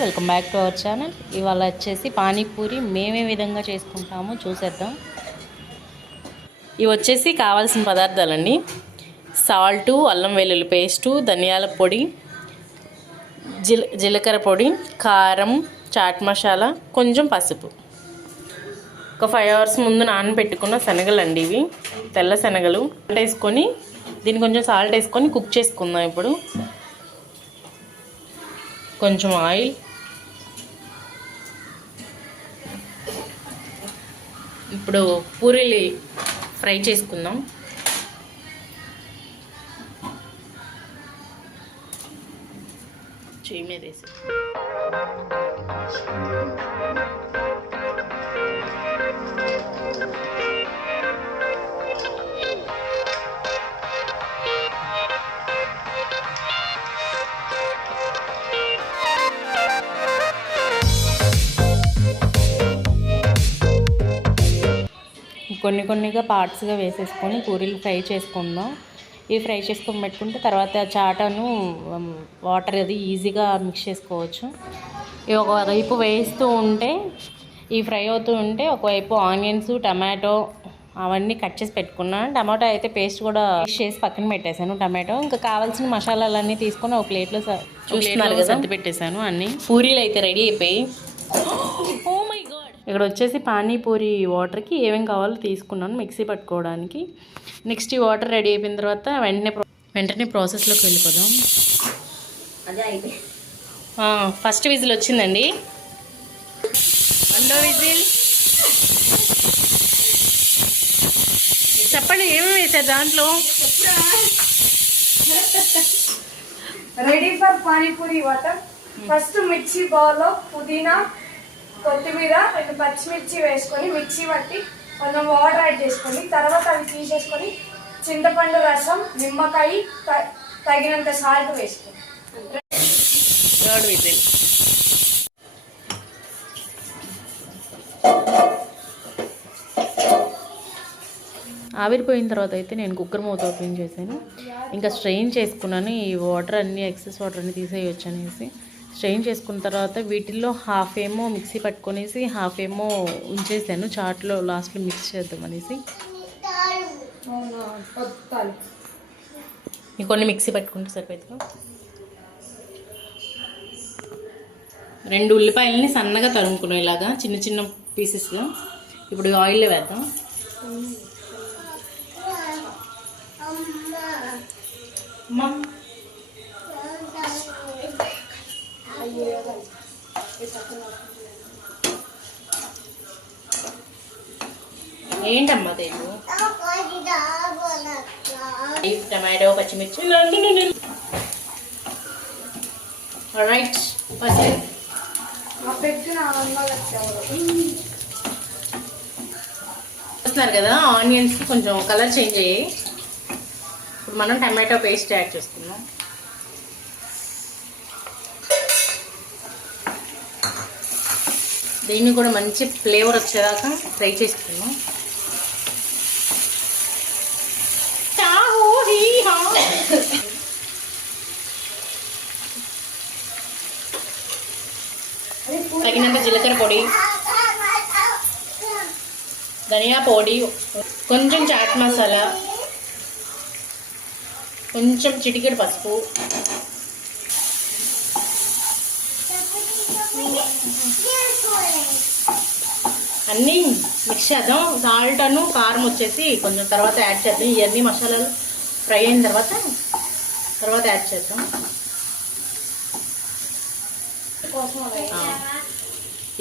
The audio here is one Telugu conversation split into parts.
Welcome back to our channel. ఇవాళ వచ్చేసి పానీపూరి మేమే విధంగా చేసుకుంటామో చూసేద్దాం. ఇవి వచ్చేసి కావాల్సిన పదార్థాలండి: సాల్టు, అల్లం వెల్లుల్లి పేస్టు, ధనియాల పొడి, జీలకర్ర పొడి, కారం, చాట్ మసాలా, కొంచెం పసుపు. ఒక 5 hours ముందు నానబెట్టుకున్న శనగలు అండి ఇవి, తెల్ల శనగలు. వేసుకొని దీన్ని కొంచెం సాల్ట్ వేసుకొని కుక్ చేసుకుందాం. ఇప్పుడు కొంచెం ఆయిల్, ఇప్పుడు పూరీలు ఫ్రై చేసుకుందాం. చెయ్యి మీద వేసి కొన్నిగా పార్ట్స్గా వేసేసుకొని పూరీలు ఫ్రై చేసుకుందాం. ఇవి ఫ్రై చేసుకొని పెట్టుకుంటే తర్వాత చాటను వాటర్ అది ఈజీగా మిక్స్ చేసుకోవచ్చు. ఇవి ఒకవైపు వేస్తూ ఉంటే, ఇవి ఫ్రై అవుతూ ఉంటే ఒకవైపు ఆనియన్స్, టమాటో అవన్నీ కట్ చేసి పెట్టుకున్నాను. టమాటో అయితే పేస్ట్ కూడా చేసి పక్కన పెట్టేశాను. టమాటో ఇంకా కావాల్సిన మసాలాలన్నీ తీసుకొని ఒక ప్లేట్లో సర్ది పెట్టేశాను. అన్నీ పూరీలు అయితే రెడీ అయిపోయి, ఇక్కడ వచ్చేసి పానీపూరి వాటర్కి ఏమేమి కావాలో తీసుకున్నాను మిక్సీ పట్టుకోవడానికి. నెక్స్ట్ ఈ వాటర్ రెడీ అయిపోయిన తర్వాత వెంటనే ప్రాసెస్లోకి వెళ్ళిపోదాం. ఫస్ట్ విజిల్ వచ్చిందండి. రెండో విజిల్. చెప్పండి ఏమేమి వేసారు దాంట్లో? Ready for panipuri water. First మిర్చి బౌల్లో పుదీనా, కొత్తిమీర, 2 పచ్చిమిర్చి వేసుకొని మిక్సీ పట్టి కొంచెం వాటర్ యాడ్ చేసుకోండి. తర్వాత అవి తీసేసుకొని చింతపండు రసం, నిమ్మకాయ, తగినంత సాల్ట్ వేసుకోండి. ఆవిరిపోయిన తర్వాత అయితే నేను కుక్కర్ మూత ఓపెన్ చేశాను. ఇంకా స్ట్రెయిన్ చేసుకున్నాను. ఈ వాటర్ అన్నీ, ఎక్సెస్ వాటర్ అన్నీ తీసేయచ్చు అనేసి స్ట్రెయిన్ చేసుకున్న తర్వాత వీటిల్లో హాఫ్ ఏమో మిక్సీ పట్టుకొనేసి హాఫ్ ఏమో ఉంచేసాను చాట్లో లాస్ట్లో మిక్స్ చేద్దాం అనేసి. ఇంకొన్ని మిక్సీ పట్టుకుంటే సరిపోతుంది. 2 ఉల్లిపాయలని సన్నగా తరుముకున్నాం ఇలాగా చిన్న చిన్న పీసెస్గా. ఇప్పుడు ఆయిల్లో వేద్దాం. ఏంటమ్మా తెలుగు? టమాటో, పచ్చిమిర్చి. రైట్, చూస్తున్నారు కదా, ఆనియన్స్ కొంచెం కలర్ చేంజ్ అయ్యాయి. ఇప్పుడు మనం టమాటో పేస్ట్ యాడ్ చేసుకుందాం. దీన్ని కూడా మంచి ఫ్లేవర్ వచ్చేదాకా ఫ్రై చేసుకున్నాం. తగినంత జీలకర్ర పొడి, ధనియా పొడి, కొంచెం చాట్ మసాలా, కొంచెం చిటికెడు పసుపు, అన్నీ మిక్స్ చేద్దాం. సాల్ట్ అను కారం వచ్చేసి కొంచెం తర్వాత యాడ్ చేద్దాం. ఇవన్నీ మసాలాలు ఫ్రై అయిన తర్వాత యాడ్ చేద్దాం.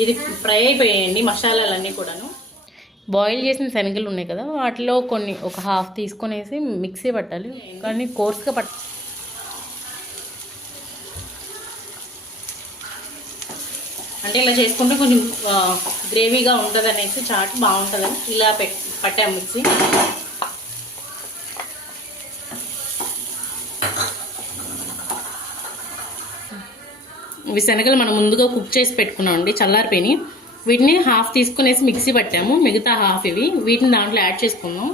ఇది ఫ్రై అయిపోయాయండి మసాలాలన్నీ కూడాను. బాయిల్ చేసిన శనగలు ఉన్నాయి కదా, వాటిలో కొన్ని ఒక హాఫ్ తీసుకొనేసి మిక్సీ పట్టాలి, కానీ కోర్స్గా అంటే ఇలా చేసుకుంటే కొంచెం గ్రేవీగా ఉంటుంది అనేసి, చాట్ బాగుంటుందని ఇలా పట్టాము మిక్సీ. ఇవి శనగలు మనం ముందుగా కుక్ చేసి పెట్టుకున్నామండి, చల్లారిపోయి. వీటిని హాఫ్ తీసుకునేసి మిక్సీ పట్టాము, మిగతా హాఫ్ వీటిని దాంట్లో యాడ్ చేసుకుందాం.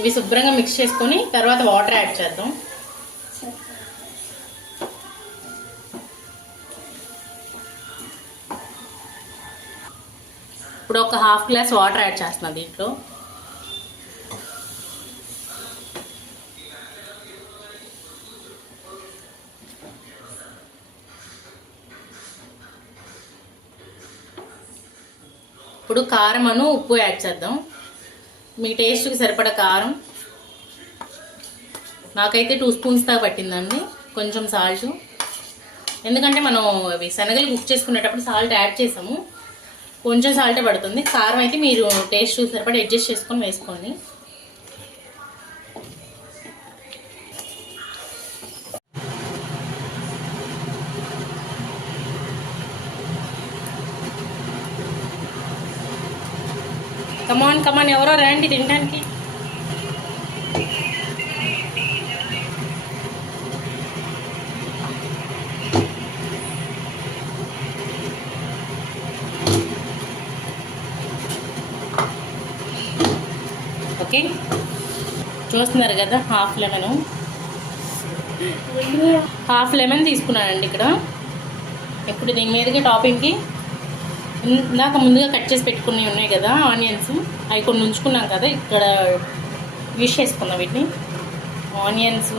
ఇవి శుభ్రంగా మిక్స్ చేసుకొని తర్వాత వాటర్ యాడ్ చేద్దాం. ఇప్పుడు ఒక హాఫ్ గ్లాస్ వాటర్ యాడ్ చేస్తున్నాను దీంట్లో. ఇప్పుడు కారం ఉప్పు యాడ్ చేద్దాం. మీ టేస్ట్కి సరిపడా కారం. నాకైతే 2 స్పూన్స్ దాకా పట్టిందండి. కొంచెం సాల్ట్, ఎందుకంటే మనం అవి శనగలు కుక్ చేసుకునేటప్పుడు సాల్ట్ యాడ్ చేసాము, కొంచెం సాల్టే పడుతుంది. కారం అయితే మీరు టేస్ట్ సరిపడా అడ్జస్ట్ చేసుకొని వేసుకోండి. కమాన్ ఎవరో రండి తినడానికి. ఓకే, చూస్తున్నారు కదా, హాఫ్ లెమన్ తీసుకున్నానండి ఇక్కడ. ఇప్పుడు దీని మీదకి టాపింగ్కి ఇందాక ముందుగా కట్ చేసి పెట్టుకున్నవి ఉన్నాయి కదా ఆనియన్స్, అవి కొన్ని ఉంచుకున్నాం కదా, ఇక్కడ యూస్ చేసుకుందాం వీటిని. ఆనియన్స్,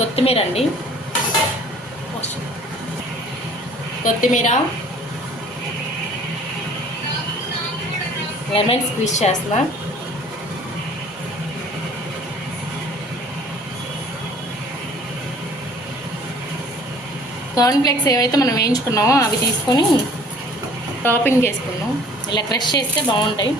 కొత్తిమీర అండి, కొత్తిమీర, లెమన్ స్క్వీజ్ చేస్తున్నా. కార్న్ఫ్లేక్స్ ఏవైతే మనం వేయించుకున్నామో అవి తీసుకొని టాపింగ్ చేసుకుందాం. ఇలా క్రష్ చేస్తే బాగుంటాయి.